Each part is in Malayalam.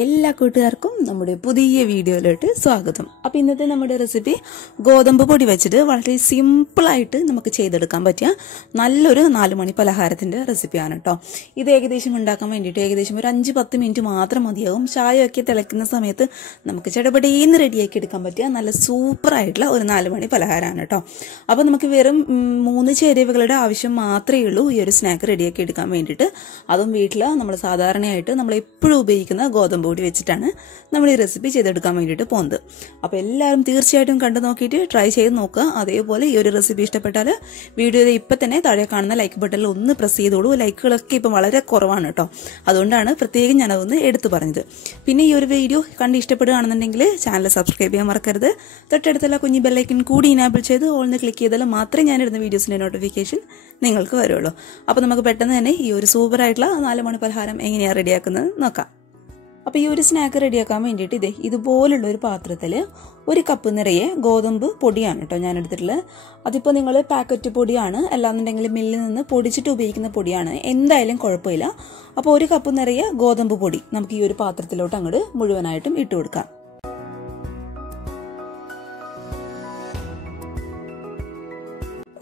എല്ലാ കൂട്ടുകാർക്കും നമ്മുടെ പുതിയ വീഡിയോയിലോട്ട് സ്വാഗതം. അപ്പോൾ ഇന്നത്തെ നമ്മുടെ റെസിപ്പി ഗോതമ്പ് പൊടി വെച്ചിട്ട് വളരെ സിമ്പിളായിട്ട് നമുക്ക് ചെയ്തെടുക്കാൻ പറ്റിയ നല്ലൊരു 4 മണി പലഹാരത്തിൻ്റെ റെസിപ്പിയാണ് കേട്ടോ. ഇത് ഏകദേശം ഉണ്ടാക്കാൻ വേണ്ടിയിട്ട് ഏകദേശം ഒരു 5-10 മിനിറ്റ് മാത്രം മതിയാവും. ചായയൊക്കെ തിളയ്ക്കുന്ന സമയത്ത് നമുക്ക് ചടപടേന്ന് റെഡിയാക്കി എടുക്കാൻ പറ്റിയ നല്ല സൂപ്പറായിട്ടുള്ള ഒരു 4 മണി പലഹാരമാണ് കേട്ടോ. അപ്പോൾ നമുക്ക് വെറും 3 ചേരുവകളുടെ ആവശ്യം മാത്രമേ ഉള്ളൂ ഈ ഒരു സ്നാക്ക് റെഡിയാക്കി എടുക്കാൻ വേണ്ടിയിട്ട്. അതും വീട്ടിൽ നമ്മൾ സാധാരണയായിട്ട് നമ്മൾ എപ്പോഴും ഉപയോഗിക്കുന്ന ഗോതമ്പ് പൊടി വെച്ചിട്ടാണ് നമ്മൾ ഈ റെസിപ്പി ചെയ്തെടുക്കാൻ വേണ്ടിയിട്ട് പോകുന്നത്. അപ്പോൾ എല്ലാവരും തീർച്ചയായിട്ടും കണ്ടു നോക്കിയിട്ട് ട്രൈ ചെയ്ത് നോക്കുക. അതേപോലെ ഈ ഒരു റെസിപ്പി ഇഷ്ടപ്പെട്ടാൽ വീഡിയോയിൽ ഇപ്പം തന്നെ താഴെ കാണുന്ന ലൈക്ക് ബട്ടണിൽ ഒന്ന് പ്രസ് ചെയ്തോളൂ. ലൈക്കുകളൊക്കെ ഇപ്പം വളരെ കുറവാണ് കേട്ടോ. അതുകൊണ്ടാണ് പ്രത്യേകം ഞാനതൊന്ന് എടുത്തു പറഞ്ഞത്. പിന്നെ ഈ ഒരു വീഡിയോ കണ്ട് ഇഷ്ടപ്പെടുകയാണെന്നുണ്ടെങ്കിൽ ചാനൽ സബ്സ്ക്രൈബ് ചെയ്യാൻ മറക്കരുത്. തൊട്ടടുത്തുള്ള കുഞ്ഞി ബെല്ലൈക്കൻ കൂടി ഇനാബിൾ ചെയ്ത് ഓൾന്ന് ക്ലിക്ക് ചെയ്താൽ മാത്രമേ ഞാനിടുന്ന വീഡിയോസിൻ്റെ നോട്ടിഫിക്കേഷൻ നിങ്ങൾക്ക് വരുള്ളൂ. അപ്പോൾ നമുക്ക് പെട്ടെന്ന് തന്നെ ഈ ഒരു സൂപ്പറായിട്ടുള്ള 4 മണി പലഹാരം എങ്ങനെയാണ് റെഡിയാക്കുന്നത് നോക്കാം. അപ്പോൾ ഈ ഒരു സ്നാക്ക് റെഡിയാക്കാൻ വേണ്ടിയിട്ട് ഇതുപോലുള്ള ഒരു പാത്രത്തിൽ 1 കപ്പ് നിറയെ ഗോതമ്പ് പൊടിയാണ് കേട്ടോ ഞാൻ എടുത്തിട്ടുള്ളത്. അതിപ്പോൾ നിങ്ങൾ പാക്കറ്റ് പൊടിയാണ്, അല്ലാന്നുണ്ടെങ്കിൽ മില്ലിൽ നിന്ന് പൊടിച്ചിട്ട് ഉപയോഗിക്കുന്ന പൊടിയാണ്, എന്തായാലും കുഴപ്പമില്ല. അപ്പോൾ 1 കപ്പ് നിറയെ ഗോതമ്പ് പൊടി നമുക്ക് ഈ ഒരു പാത്രത്തിലോട്ട് അങ്ങോട്ട് മുഴുവനായിട്ടും ഇട്ട് കൊടുക്കാം.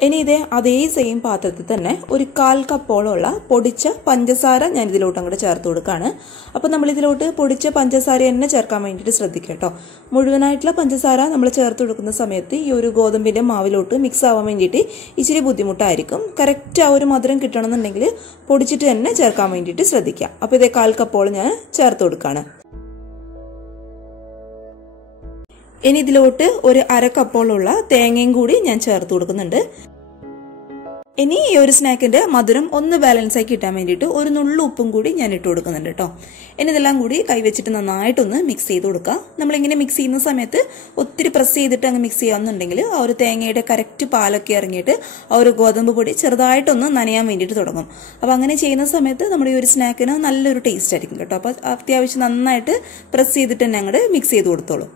ഇനി അതേ സെയിം പാത്രത്തിൽ തന്നെ 1/4 കപ്പോളമുള്ള പൊടിച്ച പഞ്ചസാര ഞാൻ ഇതിലോട്ട് അങ്ങോട്ട് ചേർത്ത് കൊടുക്കുകയാണ്. അപ്പോൾ നമ്മൾ ഇതിലോട്ട് പൊടിച്ച പഞ്ചസാര തന്നെ ചേർക്കാൻ വേണ്ടിയിട്ട് ശ്രദ്ധിക്കുക കേട്ടോ. മുഴുവനായിട്ടുള്ള പഞ്ചസാര നമ്മൾ ചേർത്ത് കൊടുക്കുന്ന സമയത്ത് ഈ ഒരു ഗോതമ്പിൻ്റെ മാവിലോട്ട് മിക്സ് ആവാൻ വേണ്ടിയിട്ട് ഇച്ചിരി ബുദ്ധിമുട്ടായിരിക്കും. കറക്റ്റ് ആ ഒരു മധുരം കിട്ടണമെന്നുണ്ടെങ്കിൽ പൊടിച്ചിട്ട് തന്നെ ചേർക്കാൻ വേണ്ടിയിട്ട് ശ്രദ്ധിക്കുക. അപ്പോൾ 1/4 കപ്പോളം ഞാൻ ചേർത്ത് കൊടുക്കുകയാണ്. ഇനി ഇതിലോട്ട് 1/2 കപ്പോളമുള്ള തേങ്ങയും കൂടി ഞാൻ ചേർത്ത് കൊടുക്കുന്നുണ്ട്. ഇനി ഈ ഒരു സ്നാക്കിന്റെ മധുരം ഒന്ന് ബാലൻസ് ആക്കി കിട്ടാൻ വേണ്ടിയിട്ട് 1 നുള്ളു ഉപ്പും കൂടി ഞാൻ ഇട്ട് കൊടുക്കുന്നുണ്ട് കേട്ടോ. ഇനി ഇതെല്ലാം കൂടി കൈവച്ചിട്ട് നന്നായിട്ടൊന്ന് മിക്സ് ചെയ്ത് കൊടുക്കുക. നമ്മളിങ്ങനെ മിക്സ് ചെയ്യുന്ന സമയത്ത് ഒത്തിരി പ്രസ് ചെയ്തിട്ട് അങ്ങ് മിക്സ് ചെയ്യാമെന്നുണ്ടെങ്കിൽ ആ ഒരു തേങ്ങയുടെ കറക്റ്റ് പാലൊക്കെ ഇറങ്ങിയിട്ട് ആ ഒരു ഗോതമ്പ് പൊടി ചെറുതായിട്ടൊന്ന് നനയാൻ വേണ്ടിയിട്ട് തുടങ്ങും. അപ്പോൾ അങ്ങനെ ചെയ്യുന്ന സമയത്ത് നമ്മുടെ ഈ ഒരു സ്നാക്കിന് നല്ലൊരു ടേസ്റ്റ് ആയിരിക്കും കേട്ടോ. അപ്പോൾ അത്യാവശ്യം നന്നായിട്ട് പ്രസ് ചെയ്തിട്ട് തന്നെ അങ്ങോട്ട് മിക്സ് ചെയ്ത് കൊടുത്തോളൂ.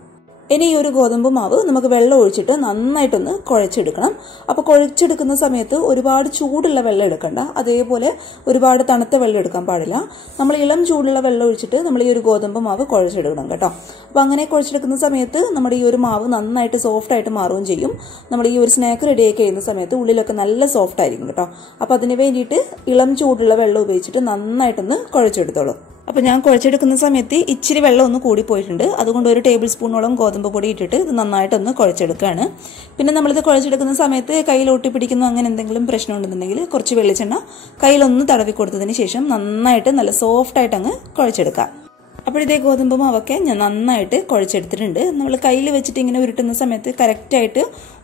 ഇനി ഈ ഒരു ഗോതമ്പ് മാവ് നമുക്ക് വെള്ളം ഒഴിച്ചിട്ട് നന്നായിട്ടൊന്ന് കുഴച്ചെടുക്കണം. അപ്പോൾ കുഴച്ചെടുക്കുന്ന സമയത്ത് ഒരുപാട് ചൂടുള്ള വെള്ളം എടുക്കണ്ട, അതേപോലെ ഒരുപാട് തണുത്ത വെള്ളം എടുക്കാൻ പാടില്ല. നമ്മൾ ഇളം ചൂടുള്ള വെള്ളം ഒഴിച്ചിട്ട് നമ്മൾ ഈ ഒരു ഗോതമ്പ് മാവ് കുഴച്ചെടുക്കണം കേട്ടോ. അപ്പോൾ അങ്ങനെ കുഴച്ചെടുക്കുന്ന സമയത്ത് നമ്മുടെ ഈ ഒരു മാവ് നന്നായിട്ട് സോഫ്റ്റ് ആയിട്ട് മാറുകയും ചെയ്യും. നമ്മൾ ഈ ഒരു സ്നാക്ക് റെഡിയാക്കി കഴിയുന്ന സമയത്ത് ഉള്ളിലൊക്കെ നല്ല സോഫ്റ്റ് ആയിരിക്കും കേട്ടോ. അപ്പോൾ അതിന് വേണ്ടിയിട്ട് ഇളം ചൂടുള്ള വെള്ളം ഉപയോഗിച്ചിട്ട് നന്നായിട്ടൊന്ന് കുഴച്ചെടുത്തോളൂ. അപ്പോൾ ഞാൻ കുഴച്ചെടുക്കുന്ന സമയത്ത് ഇച്ചിരി വെള്ളം ഒന്ന് കൂടിപ്പോയിട്ടുണ്ട്. അതുകൊണ്ട് 1 ടേബിൾ സ്പൂണോളം ഗോതമ്പ് പൊടി ഇട്ടിട്ട് ഇത് നന്നായിട്ടൊന്ന് കുഴച്ചെടുക്കുകയാണ്. പിന്നെ നമ്മളിത് കുഴച്ചെടുക്കുന്ന സമയത്ത് കയ്യിൽ ഒട്ടിപ്പിടിക്കുന്നു അങ്ങനെ എന്തെങ്കിലും പ്രശ്നം ഉണ്ടെന്നുണ്ടെങ്കിൽ കുറച്ച് വെളിച്ചെണ്ണ കയ്യിലൊന്ന് തടവി കൊടുത്തതിന് ശേഷം നന്നായിട്ട് നല്ല സോഫ്റ്റായിട്ട് അങ്ങ് കുഴച്ചെടുക്കുക. അപ്പോൾ ഗോതമ്പ് മാവൊക്കെ ഞാൻ നന്നായിട്ട് കുഴച്ചെടുത്തിട്ടുണ്ട്. നമ്മൾ കയ്യിൽ വെച്ചിട്ട് ഇങ്ങനെ ഉരുട്ടുന്ന സമയത്ത് കറക്റ്റായിട്ട്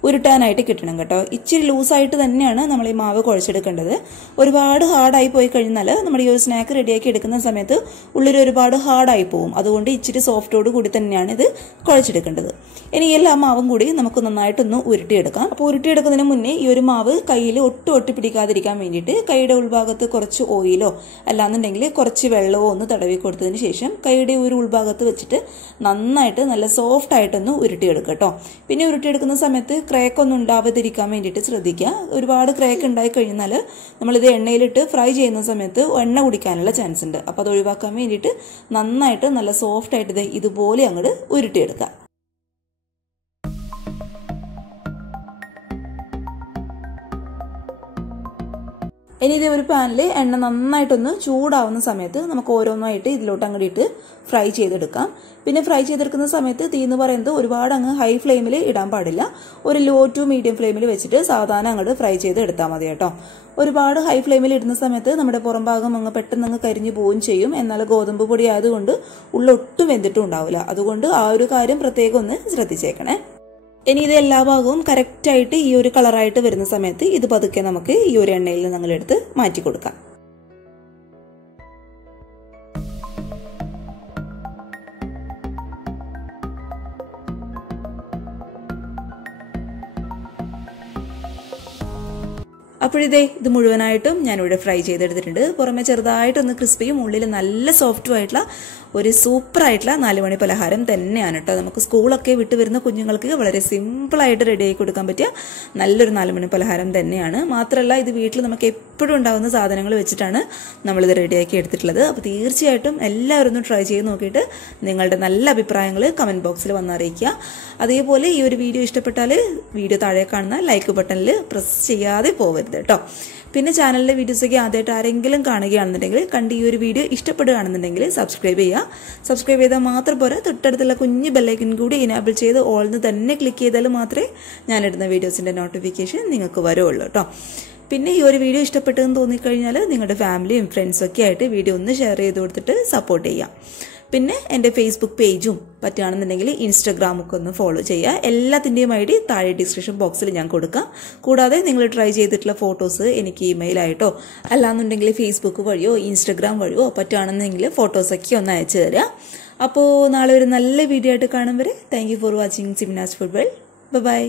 ഉരുട്ടാനായിട്ട് കിട്ടണം കേട്ടോ. ഇച്ചിരി ലൂസായിട്ട് തന്നെയാണ് നമ്മൾ ഈ മാവ് കുഴച്ചെടുക്കേണ്ടത്. ഒരുപാട് ഹാർഡായി പോയി കഴിഞ്ഞാൽ നമ്മുടെ ഈ ഒരു സ്നാക്ക് റെഡിയാക്കി എടുക്കുന്ന സമയത്ത് ഉള്ളിൽ ഒരുപാട് ഹാർഡായി പോകും. അതുകൊണ്ട് ഇച്ചിരി സോഫ്റ്റോട് കൂടി തന്നെയാണ് ഇത് കുഴച്ചെടുക്കേണ്ടത്. ഇനി എല്ലാ മാവും കൂടി നമുക്ക് നന്നായിട്ടൊന്ന് ഉരുട്ടിയെടുക്കാം. അപ്പോൾ ഉരുട്ടിയെടുക്കുന്നതിന് മുന്നേ ഈ ഒരു മാവ് കയ്യിൽ ഒട്ടിപ്പിടിക്കാതിരിക്കാൻ വേണ്ടിയിട്ട് കൈയുടെ ഉൾഭാഗത്ത് കുറച്ച് ഓയിലോ അല്ലാന്നുണ്ടെങ്കിൽ കുറച്ച് വെള്ളമോ ഒന്ന് തടവി കൊടുത്തതിന് ശേഷം കൈയുടെ ഒരു ഉൾഭാഗത്ത് വെച്ചിട്ട് നന്നായിട്ട് നല്ല സോഫ്റ്റ് ആയിട്ടൊന്ന് ഉരുട്ടിയെടുക്കുക കേട്ടോ. പിന്നെ ഉരുട്ടിയെടുക്കുന്ന സമയത്ത് ക്രാക്കൊന്നും ഉണ്ടാവാതിരിക്കാൻ വേണ്ടിയിട്ട് ശ്രദ്ധിക്കുക. ഒരുപാട് ക്രാക്ക് ഉണ്ടായി കഴിഞ്ഞാൽ നമ്മളിത് എണ്ണയിലിട്ട് ഫ്രൈ ചെയ്യുന്ന സമയത്ത് എണ്ണ കുടിക്കാനുള്ള ചാൻസ് ഉണ്ട്. അപ്പോൾ അത് ഒഴിവാക്കാൻ വേണ്ടിയിട്ട് നന്നായിട്ട് നല്ല സോഫ്റ്റ് ആയിട്ട് ഇതുപോലെ അങ്ങോട്ട് ഉരുട്ടിയെടുക്കുക. ഇനി ഇതേ ഒരു പാനിൽ എണ്ണ നന്നായിട്ടൊന്ന് ചൂടാവുന്ന സമയത്ത് നമുക്ക് ഓരോന്നായിട്ട് ഇതിലോട്ട് അങ്ങോട്ട് ഇട്ട് ഫ്രൈ ചെയ്തെടുക്കാം. പിന്നെ ഫ്രൈ ചെയ്തെടുക്കുന്ന സമയത്ത് തീ എന്ന് പറയുന്നത് ഒരുപാട് അങ്ങ് ഹൈ ഫ്ലെയിമിൽ ഇടാൻ പാടില്ല. ഒരു ലോ ടു മീഡിയം ഫ്ലെയിമിൽ വെച്ചിട്ട് സാധാരണ അങ്ങോട്ട് ഫ്രൈ ചെയ്ത് എടുത്താൽ മതി കേട്ടോ. ഒരുപാട് ഹൈ ഫ്ലെയിമിൽ ഇടുന്ന സമയത്ത് നമ്മുടെ പുറം ഭാഗം അങ്ങ് പെട്ടെന്ന് അങ്ങ് കരിഞ്ഞു പോവുകയും ചെയ്യും. എന്നാൽ ഗോതമ്പ് പൊടി ആയതുകൊണ്ട് ഉള്ളൊട്ടും വെന്തിട്ടും ഉണ്ടാവില്ല. അതുകൊണ്ട് ആ ഒരു കാര്യം പ്രത്യേകം ഒന്ന് ശ്രദ്ധിച്ചേക്കണേ. ഇനി ഇത് എല്ലാ ഭാഗവും കറക്റ്റായിട്ട് ഈ ഒരു കളറായിട്ട് വരുന്ന സമയത്ത് ഇത് പതുക്കെ നമുക്ക് ഈ ഒരു എണ്ണയിൽ ഞങ്ങളെടുത്ത് മാറ്റി കൊടുക്കാം. അപ്പോഴിതേ ഇത് മുഴുവനായിട്ടും ഞാനിവിടെ ഫ്രൈ ചെയ്തെടുത്തിട്ടുണ്ട്. പുറമെ ചെറുതായിട്ടൊന്ന് ക്രിസ്പിയും ഉള്ളിൽ നല്ല സോഫ്റ്റും ആയിട്ടുള്ള ഒരു സൂപ്പറായിട്ടുള്ള 4 മണി പലഹാരം തന്നെയാണ് കേട്ടോ. നമുക്ക് സ്കൂളൊക്കെ വിട്ട് വരുന്ന കുഞ്ഞുങ്ങൾക്ക് വളരെ സിമ്പിളായിട്ട് റെഡിയാക്കി കൊടുക്കാൻ പറ്റിയ നല്ലൊരു 4 മണി പലഹാരം തന്നെയാണ്. മാത്രമല്ല ഇത് വീട്ടിൽ നമുക്ക് എപ്പോഴും ഉണ്ടാകുന്ന സാധനങ്ങൾ വെച്ചിട്ടാണ് നമ്മളിത് റെഡിയാക്കി എടുത്തിട്ടുള്ളത്. അപ്പോൾ തീർച്ചയായിട്ടും എല്ലാവരും ഒന്ന് ട്രൈ ചെയ്ത് നോക്കിയിട്ട് നിങ്ങളുടെ നല്ല അഭിപ്രായങ്ങൾ കമൻറ്റ് ബോക്സിൽ വന്നറിയിക്കുക. അതേപോലെ ഈ ഒരു വീഡിയോ ഇഷ്ടപ്പെട്ടാൽ വീഡിയോ താഴെ കാണുന്ന ലൈക്ക് ബട്ടണിൽ പ്രസ് ചെയ്യാതെ പോകരുത് കേട്ടോ. പിന്നെ ചാനലിലെ വീഡിയോസൊക്കെ ആദ്യമായിട്ട് ആരെങ്കിലും കാണുകയാണെന്നുണ്ടെങ്കിൽ കണ്ട് ഈ ഒരു വീഡിയോ ഇഷ്ടപ്പെടുകയാണെന്നുണ്ടെങ്കിൽ സബ്സ്ക്രൈബ് ചെയ്യുക. സബ്സ്ക്രൈബ് ചെയ്താൽ മാത്രം പോരാ, തൊട്ടടുത്തുള്ള കുഞ്ഞ് ബെല്ലൈക്കൻ കൂടി ഇനാബിൾ ചെയ്ത് ഓൾന്ന് തന്നെ ക്ലിക്ക് ചെയ്താൽ മാത്രമേ ഞാനിടുന്ന വീഡിയോസിൻ്റെ നോട്ടിഫിക്കേഷൻ നിങ്ങൾക്ക് വരുള്ളൂ കേട്ടോ. പിന്നെ ഈ ഒരു വീഡിയോ ഇഷ്ടപ്പെട്ടെന്ന് തോന്നിക്കഴിഞ്ഞാൽ നിങ്ങളുടെ ഫാമിലിയും ഫ്രണ്ട്സൊക്കെ ആയിട്ട് വീഡിയോ ഒന്ന് ഷെയർ ചെയ്ത് കൊടുത്തിട്ട് സപ്പോർട്ട് ചെയ്യാം. പിന്നെ എൻ്റെ ഫേസ്ബുക്ക് പേജും പറ്റുകയാണെന്നുണ്ടെങ്കിൽ ഇൻസ്റ്റഗ്രാമൊക്കെ ഒന്ന് ഫോളോ ചെയ്യുക. എല്ലാത്തിൻ്റെയും ID താഴെ ഡിസ്ക്രിപ്ഷൻ ബോക്സിൽ ഞാൻ കൊടുക്കാം. കൂടാതെ നിങ്ങൾ ട്രൈ ചെയ്തിട്ടുള്ള ഫോട്ടോസ് എനിക്ക് ഇമെയിലായിട്ടോ അല്ലാന്നുണ്ടെങ്കിൽ ഫേസ്ബുക്ക് വഴിയോ ഇൻസ്റ്റഗ്രാം വഴിയോ പറ്റുകയാണെന്നെങ്കിൽ ഫോട്ടോസൊക്കെ ഒന്ന് അയച്ചു തരിക. അപ്പോൾ നാളെ ഒരു നല്ല വീഡിയോ ആയിട്ട് കാണും വരെ thank you for watching Simnas food world. By.